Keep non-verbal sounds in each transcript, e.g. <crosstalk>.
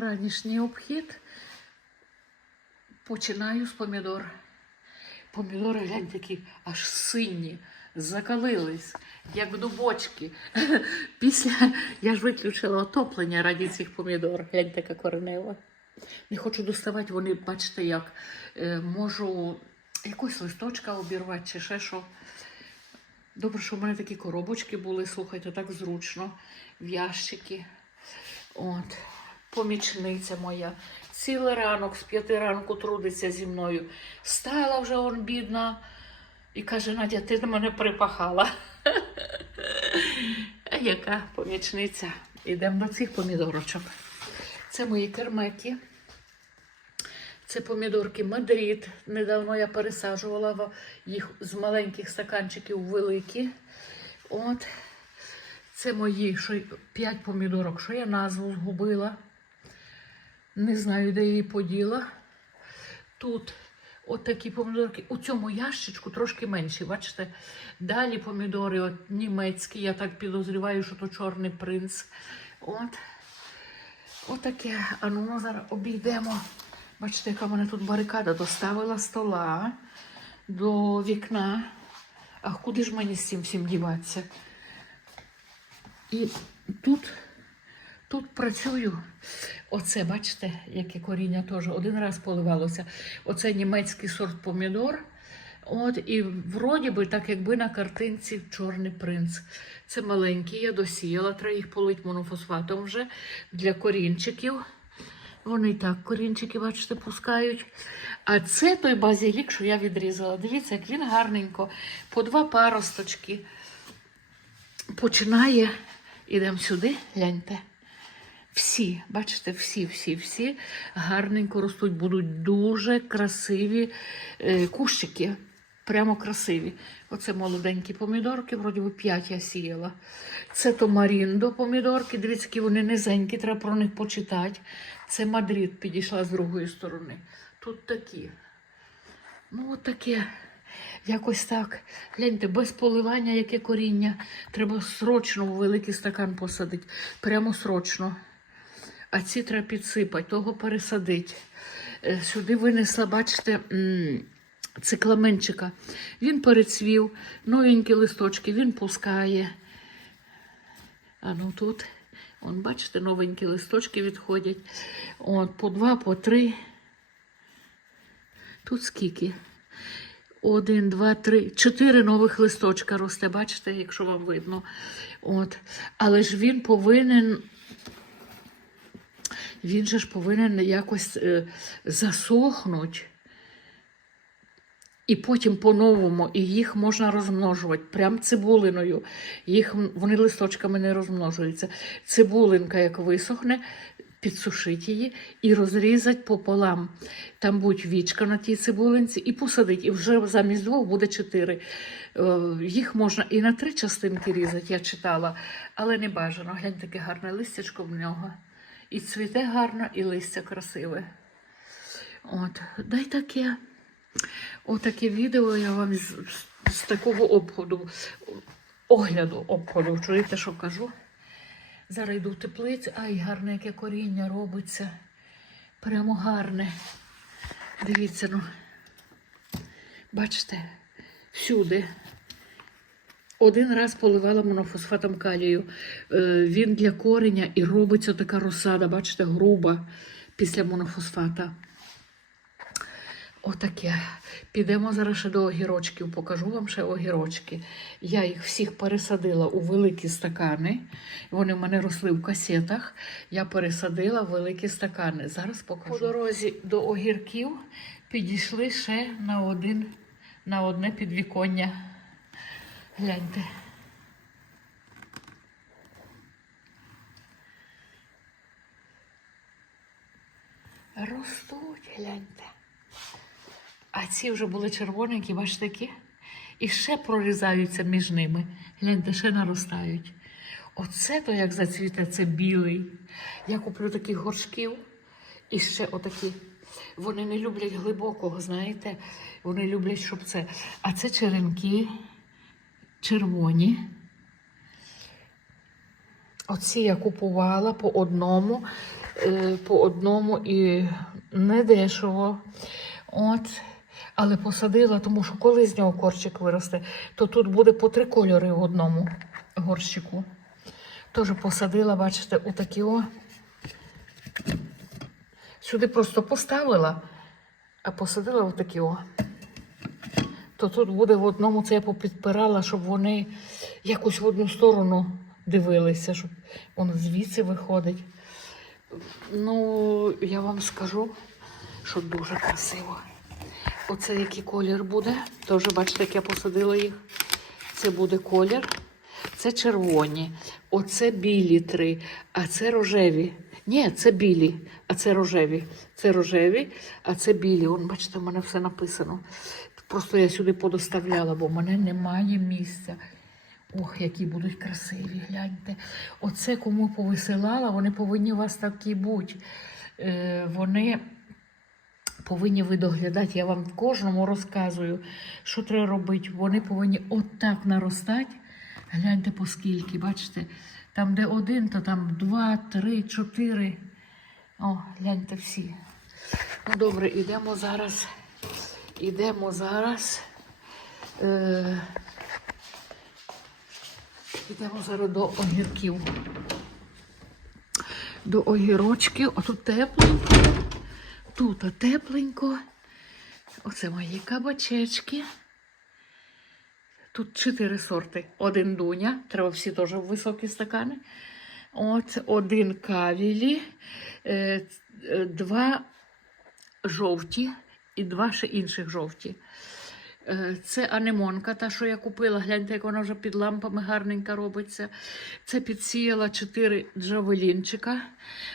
ранішній обхід. Починаю з помідор. Помідори, глянь, такі аж сині, закалились, як дубочки. <laughs> Після я ж виключила отоплення раді цих помідор. Глянь, така коренева. Не хочу доставати, вони, бачите, як е, можу якось листочка обірвати чи ще що. Добре, що в мене такі коробочки були, слухайте, так зручно, в ящики. От, помічниця моя. Цілий ранок з п'яти ранку трудиться зі мною. Стала вже он бідна. І каже, Надя, ти мене припахала. <laughs> Яка помічниця? Ідемо до цих помідорочок. Це мої кермеки. Це помідорки Мадрид. Недавно я пересаджувала їх з маленьких стаканчиків в великі. От. Це мої п'ять помідорок, що я назву згубила. Не знаю, де її поділа. Тут от такі помідорки. У цьому ящичку трошки менші. Бачите? Далі помідори от, німецькі. Я так підозріваю, що то чорний принц. От. Отаке. А ну ми зараз обійдемо. Бачите, яка мене тут барикада доставила стола до вікна. А куди ж мені з цим всім діватися? І тут, тут працюю. Оце, бачите, яке коріння теж один раз поливалося. Оце німецький сорт помідор. От, і вроді би, так якби на картинці Чорний принц. Це маленькі, я досіяла, треба їх полить монофосфатом вже для корінчиків. Вони і так корінчики, бачите, пускають. А це той базилік, що я відрізала. Дивіться, як він гарненько, по два паросточки. Починає, ідемо сюди, гляньте. Всі, бачите, всі, всі, всі гарненько ростуть, будуть дуже красиві е, кущики. Прямо красиві. Оце молоденькі помідорки, вроді би 5 я сіяла. Це томаріндо помідорки. Дивіться, які вони низенькі, треба про них почитати. Це Мадрид підійшла з другої сторони. Тут такі. Ну, от таке. Якось так. Гляньте, без поливання, яке коріння. Треба срочно в великий стакан посадити. Прямо срочно. А ці треба підсипати, того пересадити. Е, Сюди винесла, бачите, цикламенчика. Він перецвів, новенькі листочки, він пускає. А ну тут, он, бачите, новенькі листочки відходять. От, по два, по три. Тут скільки? Один, два, три, чотири нових листочка росте, бачите, якщо вам видно. От. Але ж він повинен. Він же ж повинен якось е, засохнути. І потім по-новому, і їх можна розмножувати прям цибулиною. Їх, вони листочками не розмножуються. Цибулинка, як висохне, підсушити її і розрізати пополам. Там будуть вічка на тій цибулинці, і посадити. І вже замість двох буде чотири. Е, Їх можна і на три частинки різати, я читала, але не бажано. Глянь, таке гарне листячко в нього. І цвіте гарно, і листя красиве. От, дай таке. Отаке відео я вам з, з, такого обходу, огляду обходу. Чуєте, що кажу? Зараз йду в теплицю. Ай, гарне яке коріння робиться. Прямо гарне. Дивіться, ну. Бачите, всюди. Один раз поливала монофосфатом калію. Е, Він для кореня і робиться така розсада, бачите, груба після монофосфата. Отаке. Підемо зараз ще до огірочків. Покажу вам ще огірочки. Я їх всіх пересадила у великі стакани. Вони в мене росли в касетах. Я пересадила в великі стакани. Зараз покажу. По дорозі до огірків підійшли ще на, один, на одне підвіконня. Гляньте. Ростуть, гляньте. А ці вже були червоненькі, бачите такі? І ще прорізаються між ними. Гляньте, ще наростають. Оце то як зацвіте, це білий. Я куплю таких горшків і ще отакі. Вони не люблять глибокого, знаєте? Вони люблять, щоб це. А це черенки червоні. Оці я купувала по одному. е, по одному і не дешево. От. Але посадила, тому що коли з нього корчик виросте, то тут буде по три кольори в одному горщику. Теж посадила, бачите, у такі о. Сюди просто поставила, а посадила в такі о. То тут буде в одному, це я попідпирала, щоб вони якось в одну сторону дивилися, щоб воно звідси виходить. Ну, я вам скажу, що дуже красиво. Оце який колір буде. Теж бачите, як я посадила їх. Це буде колір. Це червоні, оце білі три, а це рожеві. Ні, це білі, а це рожеві. Це рожеві, а це білі. Вон, бачите, в мене все написано. Просто я сюди подоставляла, бо в мене немає місця. Ох, які будуть красиві, гляньте. Оце кому повисилала, вони повинні у вас такі бути. Е, вони повинні ви доглядати. Я вам кожному розказую, що треба робити. Вони повинні отак наростати. Гляньте по скільки, бачите? Там, де один, то там два, три, чотири. О, гляньте всі. Ну, добре, ідемо зараз. Ідемо зараз. Е, ідемо зараз до огірків. До огірочків. Отут тепленько. Тут тепленько. Оце мої кабачечки. Тут чотири сорти. Один дуня, треба всі теж в високі стакани. От, один кавілі, е, е, два жовті і два ще інших жовті. Е, Це анемонка, та, що я купила. Гляньте, як вона вже під лампами гарненька робиться. Це підсіяла чотири джавелінчика.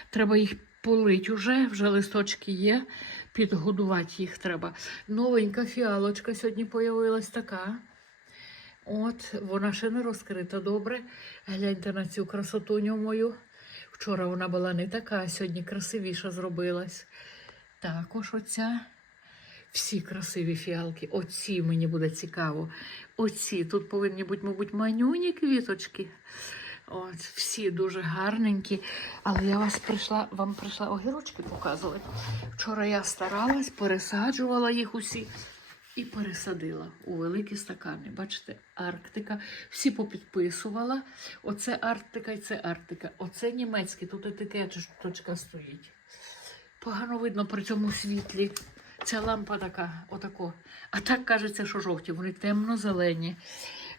Треба їх полить уже, вже листочки є. Підгодувати їх треба. Новенька фіалочка сьогодні появилась така. От, вона ще не розкрита добре. Гляньте на цю красотуню мою. Вчора вона була не така, сьогодні красивіша зробилась. Також оця. Всі красиві фіалки. Оці мені буде цікаво. Оці. Тут повинні бути, мабуть, манюні квіточки. От, всі дуже гарненькі. Але я вас прийшла, вам прийшла огірочки показувати. Вчора я старалась, пересаджувала їх усі і пересадила у великі стакани. Бачите, Арктика. Всі попідписувала. Оце Арктика і це Арктика. Оце німецьке, тут етикеточка стоїть. Погано видно при цьому світлі. Ця лампа така, отако. А так кажеться, що жовті, вони темно-зелені.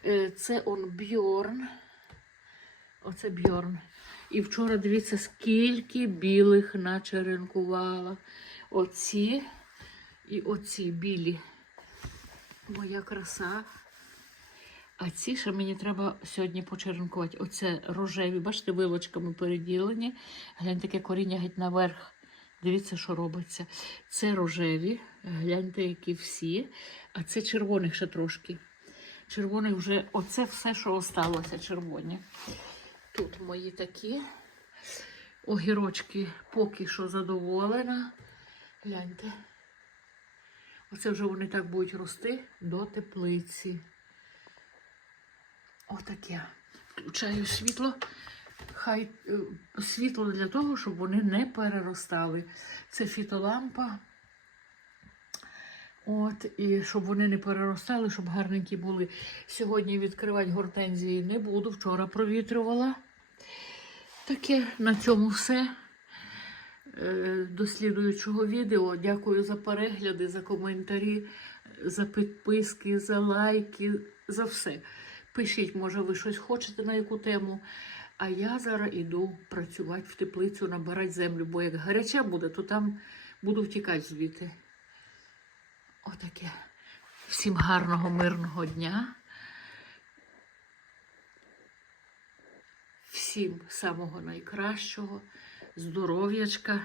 Е, Це он Бьорн. Оце Бьорн. І вчора дивіться, скільки білих начеренкувала. Оці і оці білі. Моя краса. А ці ще мені треба сьогодні почеренкувати. Оце рожеві, бачите, вилочками переділені. Гляньте, таке коріння геть наверх. Дивіться, що робиться. Це рожеві, гляньте, які всі. А це червоних ще трошки. Червоних вже, оце все, що осталося, червоні. Тут мої такі огірочки поки що задоволена. Гляньте. Оце вже вони так будуть рости до теплиці. Отаке. Включаю світло. Хай е, світло для того, щоб вони не переростали. Це фітолампа. От, і щоб вони не переростали, щоб гарненькі були. Сьогодні відкривати гортензії не буду. Вчора провітрювала. Таке на цьому все. Е, До слідуючого відео. Дякую за перегляди, за коментарі, за підписки, за лайки, за все. Пишіть, може, ви щось хочете на яку тему. А я зараз іду працювати в теплицю, набирати землю, бо як гаряча буде, то там буду втікати звідти. Отаке. Всім гарного, мирного дня. Всім самого найкращого, здоров'ячка.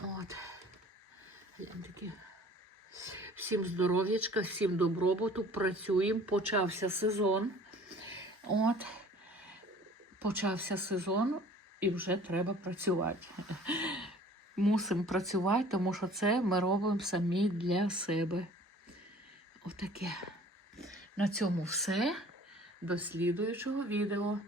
От. Всім здоров'ячка, всім добробуту, працюємо. Почався сезон. От. Почався сезон і вже треба працювати. Мусимо працювати, тому що це ми робимо самі для себе. Отаке. На цьому все. До слідуючого відео.